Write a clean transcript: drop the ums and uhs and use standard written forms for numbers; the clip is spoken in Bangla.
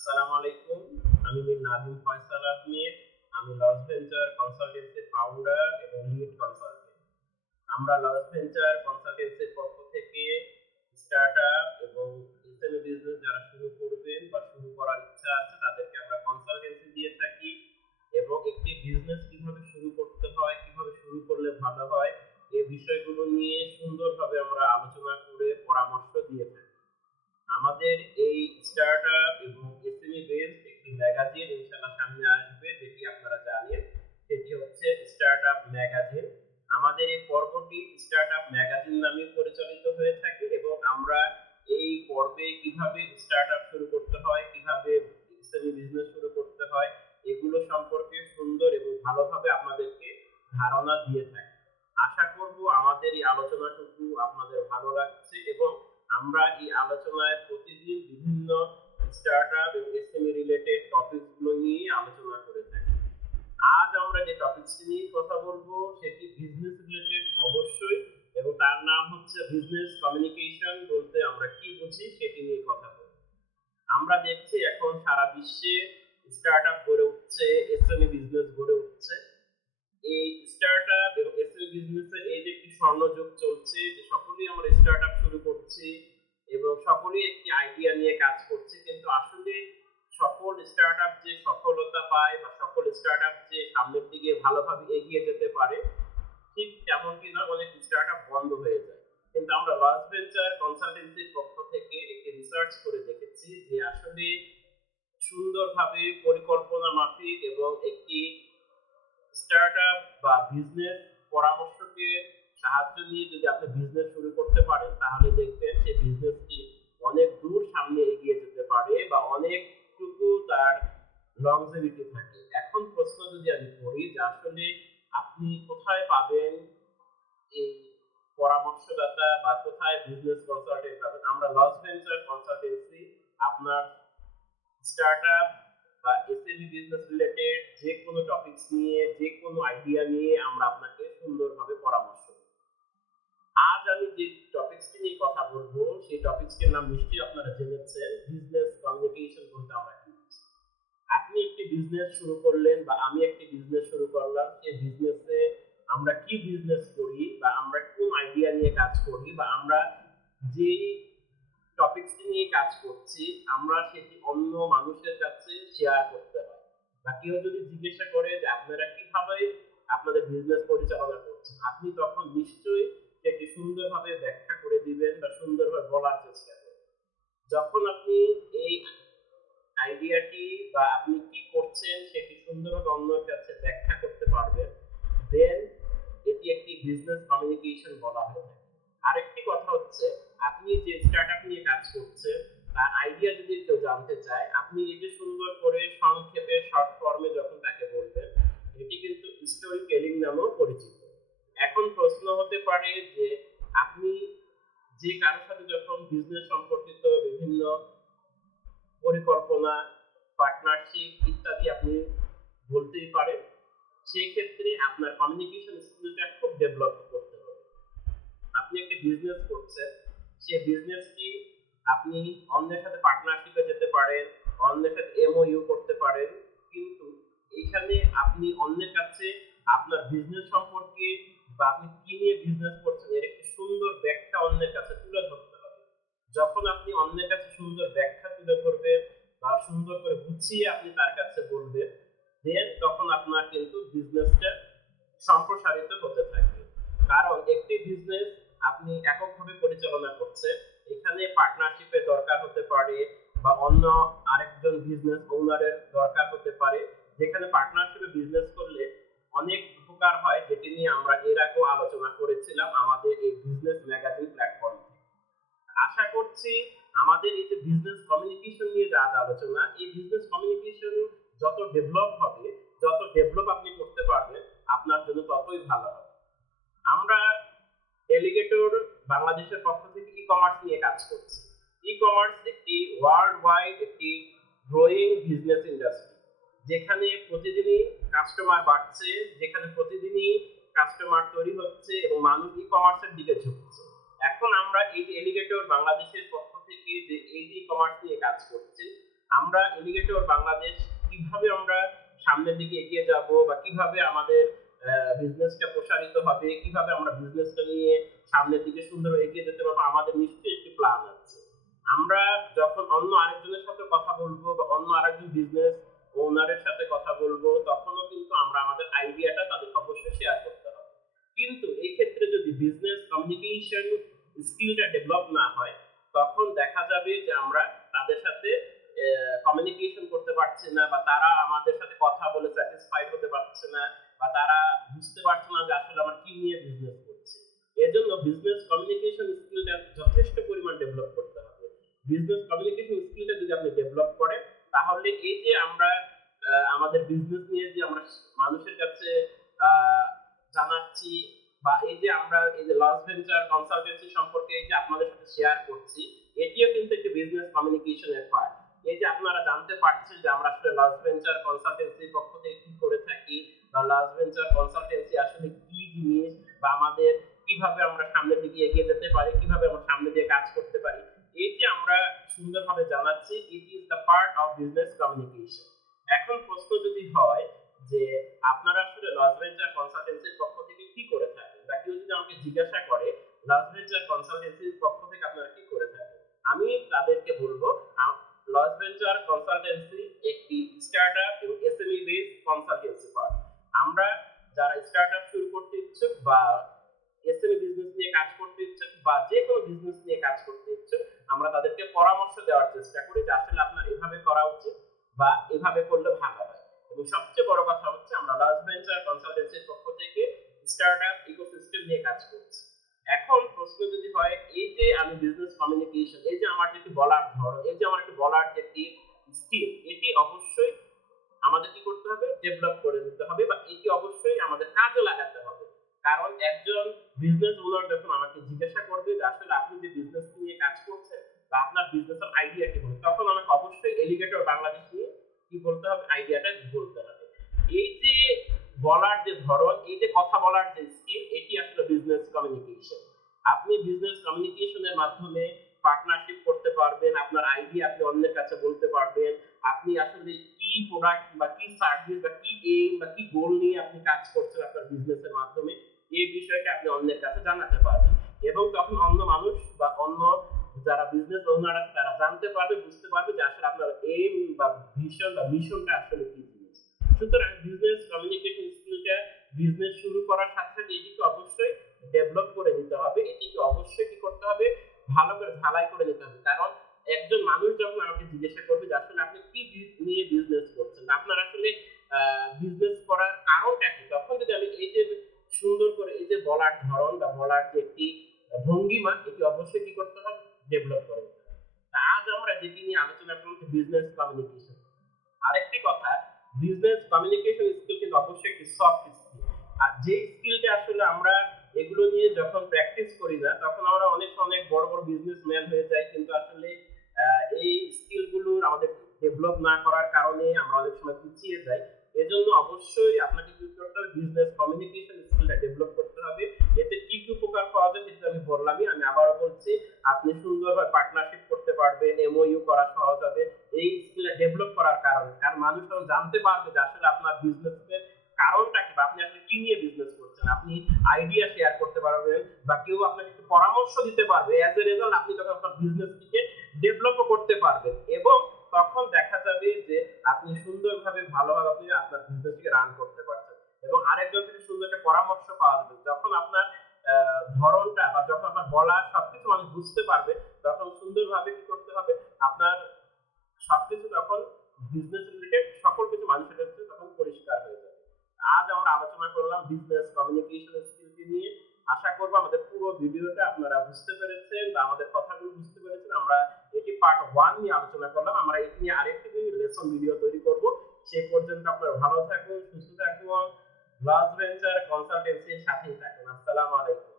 আসসালামু আলাইকুম। আমি মীর নাদিম ফয়সাল আহমেদ। আমি লস ভেঞ্চার কনসালটেন্সির ফাউন্ডার এবং লিড কনসালটেন্ট। আমরা লস ভেঞ্চার কনসালটেন্সির পক্ষ থেকে স্টার্টআপ এবং এসএমই বিজনেস যারা শুরু করবেন বা শুরু করার ইচ্ছা আছে তাদেরকে আমরা কনসালটেন্সি দিয়ে থাকি এবং একটি বিজনেস কিভাবে শুরু করতে হয়, কিভাবে শুরু করলে ভালো হয় এই বিষয়গুলো নিয়ে সুন্দরভাবে আমরা আলোচনা করে পরামর্শ দিয়ে থাকি। আমাদের এই স্টার্টআপ এবং এসএমই বেসড একটি ম্যাগাজিন ইনশাআল্লাহ সামনে আসবে, যেটি আপনারা জানেন। সেটি হচ্ছে স্টার্টআপ ম্যাগাজিন। আমাদের এই পর্বটি স্টার্টআপ ম্যাগাজিন নামে পরিচালিত হয়ে থাকে এবং আমরা এই পর্বে কিভাবে স্টার্টআপ শুরু করতে হয়, কিভাবে এসএমই বিজনেস শুরু করতে হয় এগুলো সম্পর্কে সুন্দর এবং ভালোভাবে আপনাদেরকে ধারণা দিয়ে থাকি। আশা করব আমাদের এই আলোচনাটুকু আপনাদের ভালো লাগছে এবং আমরা এই আলোচনায় প্রতিদিন বিভিন্ন স্টার্টআপ এবং এসএমই রিলেটেড টপিকগুলো নিয়ে আলোচনা করে থাকি। আজ আমরা যে টপিকটি নিয়ে কথা বলবো সেটি বিজনেস রিলেটেড অবশ্যই, এবং তার নাম হচ্ছে বিজনেস কমিউনিকেশন। বলতে আমরা কি বুঝি সেটি নিয়ে কথা বলবো। আমরা দেখছি এখন সারা বিশ্বে স্টার্টআপ গড়ে উঠছে, এসএমই বিজনেস গড়ে উঠছে। এই স্টার্টআপ এবং এসএমই বিজনেসের এই যে একটি স্বর্ণযুগ চলছে, যে সকলেই আমরা স্টার্টআপ শুরু করছি এবং সকলেই একটি আইডিয়া নিয়ে কাজ করছে, কিন্তু আসলে সকল স্টার্টআপ যে সফলতা পায় বা সকল স্টার্টআপ যে সামনের দিকে ভালোভাবে এগিয়ে যেতে পারে ঠিক তেমনটি না, অনেক স্টার্টআপ বন্ধ হয়ে যায়। কিন্তু আমরা লস ভেঞ্চার কনসালটেন্সির পক্ষ থেকে একটি রিসার্চ করে দেখেছি যে আসলে সুন্দরভাবে পরিকল্পনা মাফিক এবং একটি স্টার্টআপ বা বিজনেস পরামর্শকে সাহায্য নিয়ে যদি আপনি বিজনেস শুরু করতে পারেন তাহলে দেখবেন সেই বিজনেসটি অনেক দূর সামনে এগিয়ে যেতে পারে বা অনেকটুকু তার লংজিভিটি থাকে। এখন প্রশ্ন যদি আমি করি যে আসলে আপনি কোথায় পাবেন এই পরামর্শদাতা বা কোথায় বিজনেস কনসালটেন্ট পাবেন? আমরা লস ভেঞ্চার কনসালটেন্সি আপনার স্টার্টআপ বা এসএমই বিজনেস রিলেটেড যে কোনো টপিকস নিয়ে, যে কোনো আইডিয়া নিয়ে আমরা আপনাকে সুন্দরভাবে পরামর্শ দেব। আজ আমি যে টপিকসটি নিয়ে কথা বলবো সেই টপিকসটির নাম নিশ্চয়ই আপনারা জেনেছেন, বিজনেস কমিউনিকেশন বলতে আমরা কি বুঝি। আপনি একটি বিজনেস শুরু করলেন বা আমি একটি বিজনেস শুরু করলাম, সেই বিজনেসে আমরা কি বিজনেস করি বা আমরা কোন আইডিয়া নিয়ে কাজ করি বা আমরা যেই টপিকস নিয়ে কাজ করছি আমরা সেটি অন্য মানুষের কাছে শেয়ার করতে হয়। বা কেউ যদি জিজ্ঞাসা করে যে আপনারা কিভাবে আপনাদের বিজনেস পরিচালনা করছেন, আপনি তখন নিশ্চয়ই সেটি সুন্দরভাবে ব্যাখ্যা করে দিবেন বা সুন্দরভাবে বলার চেষ্টা করবেন। যখন আপনি এই আইডিয়াটি বা আপনি কি করছেন সেটি সুন্দরভাবে অন্যের কাছে ব্যাখ্যা করতে পারবেন, দেন এটি একটি বিজনেস কমিউনিকেশন বলা হয়ে থাকে। আরেকটি কথা হচ্ছে, আপনি যে স্টার্টআপ নিয়ে কাজ করছেন তার আইডিয়া যদি কেউ জানতে চায়, আপনি এই যে সুন্দর করে সংক্ষেপে শর্ট ফর্মে যখন তাকে বলবেন, এটি কিন্তু স্টোরি টেলিং নামেও পরিচিত। এখন প্রশ্ন হতে পারে যে আপনি যে কারোর সাথে যখন বিজনেস সম্পর্কিত বিভিন্ন পরিকল্পনা, পার্টনারশিপ ইত্যাদি আপনি বলতেই পারেন, সেই ক্ষেত্রে আপনার কমিউনিকেশন স্কিলটা খুব ডেভেলপ করতে হবে। আপনি একটা বিজনেস করছেন, সেই বিজনেসটি আপনি অন্যের সাথে পার্টনারশিপে যেতে পারেন, অন্যের সাথে এমওইউ করতে পারেন, কিন্তু এখানে আপনি অন্যের কাছে আপনার বিজনেস সম্পর্কে বা আপনি কি নিয়ে বিজনেস করছেন এর একটি সুন্দর ব্যাখ্যা অন্যের কাছে তুলে ধরতে হবে। যখন আপনি অন্যের কাছে সুন্দর ব্যাখ্যা তুলে ধরবেন বা সুন্দর করে গুছিয়ে আপনি তার কাছে বলবেন, দেন তখন আপনার কিন্তু বিজনেসটা সম্প্রসারিত হতে থাকবে। কারণ একটি বিজনেস আপনি এককভাবে পরিচালনা করছেন, এখানে পার্টনারশিপের দরকার হতে পারে বা অন্য আরেকজন বিজনেস ওনারের দরকার হতে পারে, যেখানে পার্টনারশিপে বিজনেস করলে অনেক উপকার হয়, যেটি নিয়ে আমরা এর আগেও আলোচনা করেছিলাম আমাদের এই বিজনেস ম্যাগাজিন প্ল্যাটফর্মে। আশা করছি আমাদের এই যে বিজনেস কমিউনিকেশন নিয়ে যা যা আলোচনা, এই বিজনেস কমিউনিকেশন যত ডেভেলপ হবে, যত ডেভেলপ আপনি করতে পারবেন আপনার জন্য ততই ভালো হবে। আমরা এলিগেটর বাংলাদেশের পক্ষ থেকে ই কমার্স নিয়ে কাজ করছি। ই কমার্স একটি ওয়ার্ল্ড ওয়াইড একটি গ্রোয়িং বিজনেস ইন্ডাস্ট্রি, যেখানে প্রতিদিনই কাস্টমার বাড়ছে, যেখানে প্রতিদিনই কাস্টমার তৈরি হচ্ছে এবং মানুষ ই কমার্সের দিকে ঝুঁকছে। এখন আমরা এই যে এলিগেটর বাংলাদেশের পক্ষ থেকে যে এই ই কমার্স নিয়ে কাজ করছি, আমরা আমরা এলিগেটর বাংলাদেশ কিভাবে আমরা সামনের দিকে এগিয়ে যাব বা কিভাবে আমাদের বিজনেসটা প্রসারিত হবে, কিভাবে আমরা বিজনেসটা নিয়ে সামনের দিকে সুন্দর এগিয়ে যেতে পারবো, আমাদের নিশ্চয়ই একটি প্ল্যান আছে। আমরা যখন অন্য আরেকজনের সাথে কথা বলবো বা অন্য আরেকজন বিজনেস ওনারের সাথে কথা বলবো, তখনও কিন্তু আমরা আমাদের আইডিয়াটা তাদের অবশ্যই শেয়ার করতে হবে। কিন্তু এই ক্ষেত্রে যদি বিজনেস কমিউনিকেশন স্কিলটা ডেভেলপ না হয়, তখন দেখা যাবে যে আমরা তাদের সাথে কমিউনিকেশন করতে পারছি না, বা তারা আমাদের সাথে কথা বলে স্যাটিসফাইড হতে পারছে না, বা তারা বুঝতে পারছে না যে আসলে আমরা কি নিয়ে বিজনেস করছি। এজন্য বিজনেস কমিউনিকেশন স্কিলটা যথেষ্ট পরিমাণ ডেভেলপ করতে হবে। বিজনেস কমিউনিকেশন স্কিলটা যদি আপনি ডেভেলপ করেন, তাহলে এই যে আমরা আমাদের বিজনেস নিয়ে যে আমরা মানুষের কাছে জানাচ্ছি, বা এই যে আমরা এই যে লস ভেঞ্চার কনসালটেন্সি সম্পর্কে এই যে আপনাদের সাথে শেয়ার করছি, এটিও কিন্তু একটি বিজনেস কমিউনিকেশনের পার্ট। এই যে আপনারা জানতে পারছেন যে আমরা আসলে লস ভেঞ্চার কনসালটেন্সির পক্ষ থেকে কি করে থাকি, বা লস ভেঞ্চার কনসালটেন্সি আসলে কি জিনিস, বা আমাদের কিভাবে আমরা সামনের দিকে এগিয়ে যেতে পারি, কিভাবে আমরা সামনে দিয়ে কাজ করতে পারি, এই যে আমরা সুন্দরভাবে জানাচ্ছি, it is the part of business communication. এখন প্রশ্ন যদি হয় যে আপনারা আসলে লস ভেঞ্চার কনসালটেন্সির পক্ষ থেকে কি করে থাকেন, বা কেউ যদি আমাকে জিজ্ঞাসা করে লস ভেঞ্চার কনসালটেন্সির পক্ষ থেকে আপনারা কি করে থাকেন, আমি তাদেরকে বলবো লস ভেঞ্চার কনসালটেন্সি একটি স্টার্টআপ এবং এসএমই বেসড কনসালটেন্সি ফার্ম। আমরা যারা স্টার্টআপ শুরু করতে ইচ্ছুক, বা এসএমই বিজনেস নিয়ে কাজ করতে ইচ্ছুক, বা যে কোনো বিজনেস নিয়ে কাজ করতে ইচ্ছুক, আমরা তাদেরকে পরামর্শ দেওয়ার চেষ্টা করি যে আসলে আপনার এভাবে করা উচিত বা এভাবে করলে ভালো হয়। এবং সবচেয়ে বড় কথা হচ্ছে আমরা লস ভেঞ্চার কনসালটেন্সির পক্ষ থেকে স্টার্টআপ ইকোসিস্টেম নিয়ে কাজ করছি। এখন প্রশ্ন যদি হয়, এই যে আমি বিজনেস কমিউনিকেশন, এই যে আমার যেটি বলার ধরন, এই যে আমার একটি বলার যে একটি স্কিল, এটি অবশ্যই আমাদের কি করতে হবে, ডেভেলপ করে নিতে হবে, বা এটি অবশ্যই আমাদের কাজে লাগাতে হবে। কারণ একজন বিজনেস ওনার যখন আমাকে জিজ্ঞাসা করবে যে আসলে আপনি যে বিজনেস নিয়ে কাজ করছেন বা আপনার বিজনেসের আইডিয়া কি, তখন আমাকে অবশ্যই এলিগেটর বাংলাদেশ নিয়ে কি বলতে হবে, আইডিয়াটা বলতে হবে। এই যে বলার যে ধরন, এই যে কথা বলার যে স্কিল, এটি আসলে বিজনেস কমিউনিকেশন। আপনি বিজনেস কমিউনিকেশনের মাধ্যমে পার্টনারশিপ করতে পারবেন, আপনার আইডিয়া আপনি অন্যের কাছে বলতে পারবেন, আপনি আসলে কি প্রোডাক্ট বা কি সার্ভিস বা কি এইম বা কি গোল নিয়ে আপনি কাজ করছেন আপনার বিজনেসের মাধ্যমে, এই বিষয়টা আপনি অন্যের কাছে জানাতে পারবেন। এবং তখন অন্য মানুষ বা অন্য যারা বিজনেস ওনার আছে তারা জানতে পারবে, বুঝতে পারবে যে আসলে আপনার এইম বা ভিশন বা মিশনটা আসলে কি জিনিস। সুতরাং বিজনেস কমিউনিকেশন স্কিলটা বিজনেস শুরু করার সাথে সাথে এটিকে অবশ্যই ডেভেলপ করে নিতে হবে, এটিকে অবশ্যই কি করতে হবে, ভালো করে ঝালাই করে নিতে হবে। কারণ একজন মানুষ যখন আমাকে জিজ্ঞাসা করবে যে আসলে আপনি কি নিয়ে বিজনেস করছেন, আপনার আসলে বিজনেস করার কারণটা কি, তখন যদি আমি এই যে সুন্দর করে এই যে বলার ধরন বা বলার যে একটি ভঙ্গিমা, এটি অবশ্যই কি করতে হবে, ডেভেলপ করে নিতে হবে। আজ আমরা যেটি নিয়ে আলোচনা করছি বিজনেস কমিউনিকেশন। আরেকটি কথা, বিজনেস কমিউনিকেশন স্কিল কিন্তু অবশ্যই একটি সফট স্কিল। আর যে স্কিলটা আসলে আমরা এগুলো নিয়ে যখন প্র্যাকটিস করি না, তখন আমরা অনেক অনেক বড় বড় বিজনেসম্যান হয়ে যাই, কিন্তু আসলে এই স্কিলগুলো আমাদের ডেভেলপ না করার কারণে আমরা অনেক সময় পিছিয়ে যাই। এজন্য অবশ্যই আপনাকে কি করতে হবে, বিজনেস কমিউনিকেশন স্কিলটা ডেভেলপ করতে হবে। এতে কি কি উপকার পাওয়া যায় সেটা আমি বললামই, আমি আবারও বলছি, আপনি সুন্দরভাবে পার্টনারশিপ করতে পারবেন, এমওইউ করা সহজ হবে এই স্কিলটা ডেভেলপ করার কারণে। কারণ মানুষ তখন জানতে পারবে যে আসলে আপনার বিজনেসের কারণটা কি, বা আপনি আসলে কি নিয়ে বিজনেস করছেন, আপনি আইডিয়া শেয়ার করতে পারবেন, বা কেউ আপনাকে একটু পরামর্শ দিতে পারবে। অ্যাজ এ রেজাল্ট আপনি তখন আপনার বিজনেসটিকে ডেভেলপও করতে পারবেন, এবং তখন দেখা যাবে যে আপনি সুন্দরভাবে ভালোভাবে আপনি আপনার বিজনেসটিকে রান করতে পারছেন, এবং আরেকজন থেকে সুন্দর একটা পরামর্শ পাওয়া যাবে। যখন আপনার ধরনটা বা যখন আপনার বলার সবকিছু মানুষ বুঝতে পারবে, তখন সুন্দরভাবে কি করতে হবে, আপনার সবকিছু তখন বিজনেস রিলেটেড সকল কিছু মানুষের কাছে তখন পরিষ্কার হয়ে যাবে। আজ আমরা আলোচনা করলাম বিজনেস কমিউনিকেশন স্কিলকে নিয়ে। আশা করব আমাদের পুরো ভিডিওটা আপনারা বুঝতে পেরেছেন বা আমাদের কথাগুলো বুঝতে পেরেছেন। আমরা এটি পার্ট 1 নিয়ে আলোচনা করলাম, আমরা এটি নিয়ে আরেকটি লেসন ভিডিও তৈরি করব। সেই পর্যন্ত আপনারা ভালো থাকুন, সুস্থ থাকুন, লস ভেঞ্চার কনসালটেন্সির সাথেই থাকুন। আসসালামু আলাইকুম।